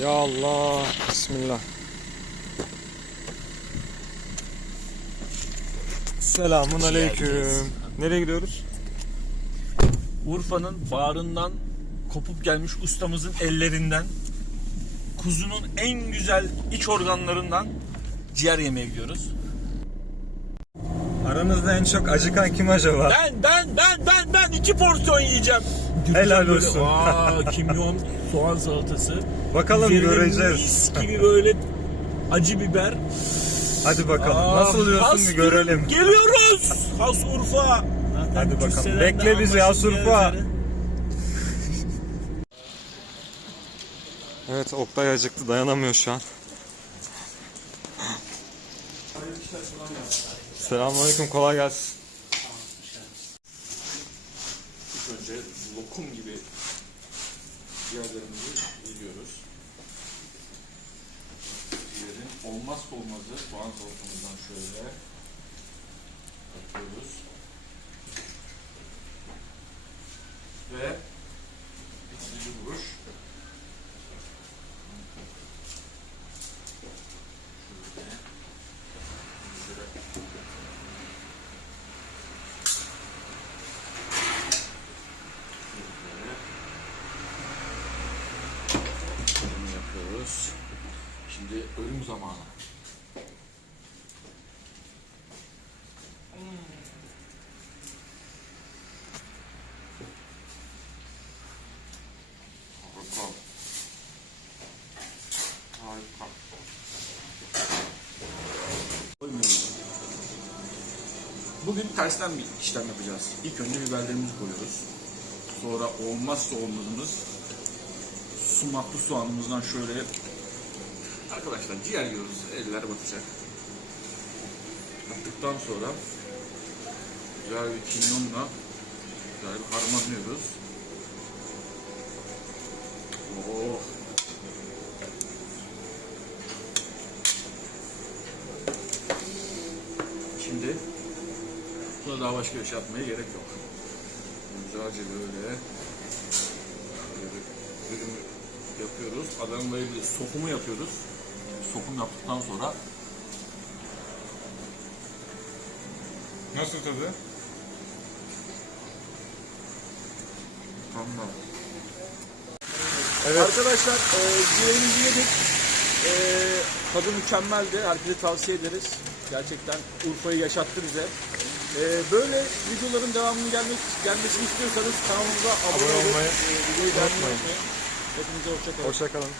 Ya Allah. Bismillah. Selamun aleyküm. Nereye gidiyoruz? Urfa'nın bağrından kopup gelmiş ustamızın ellerinden kuzunun en güzel iç organlarından ciğer yemeye gidiyoruz. Aranızda en çok acıkan kim acaba? Ben ben ben ben ben iki porsiyon yiyeceğim. Helal Böyle, olsun. Aa, kimyon, soğan salatası. Bakalım Üzerine göreceğiz. Mis gibi böyle acı biber. Hadi bakalım. Aa, Nasıl oluyorsun bir görelim. Geliyoruz. Has Urfa. Hadi bakalım. Bekle bizi Has anlaşılıyor Urfa. üzere. Evet Oktay acıktı dayanamıyor şu an. Selamünaleyküm kolay gelsin. İlk önce lokum gibi ciğerlerimizi yiyoruz. Ciğerin olmazsa olmazı soğan salatamızdan şöyle yapıyoruz. Şimdi ölüm zamanı. Harika. Harika. Bugün tersten bir işlem yapacağız. İlk önce biberlerimizi koyuyoruz. Sonra olmazsa olmazımız sumaklı soğanımızdan şöyle arkadaşlar ciğer yiyoruz. Eller batacak. Attıktan sonra güzel bir kimyonla güzel bir harmanlıyoruz oh! Şimdi buna daha başka bir şey yapmaya gerek yok. Güzelce böyle ürünü yapıyoruz. Adana'la ilgili sokumu yapıyoruz. Sokum yaptıktan sonra Nasıl tadı? tamam. Evet. Arkadaşlar e, ciğerimizi yedik. E, tadı mükemmeldi. Herkese tavsiye ederiz. Gerçekten Urfa'yı yaşattı bize. E, böyle videoların devamının gelmek, gelmesini istiyorsanız kanalımıza abone, Abone olmayı e, videoyu beğenmeyi unutmayın. unutmayın. Hepinize hoşçakalın. Hoşçakalın.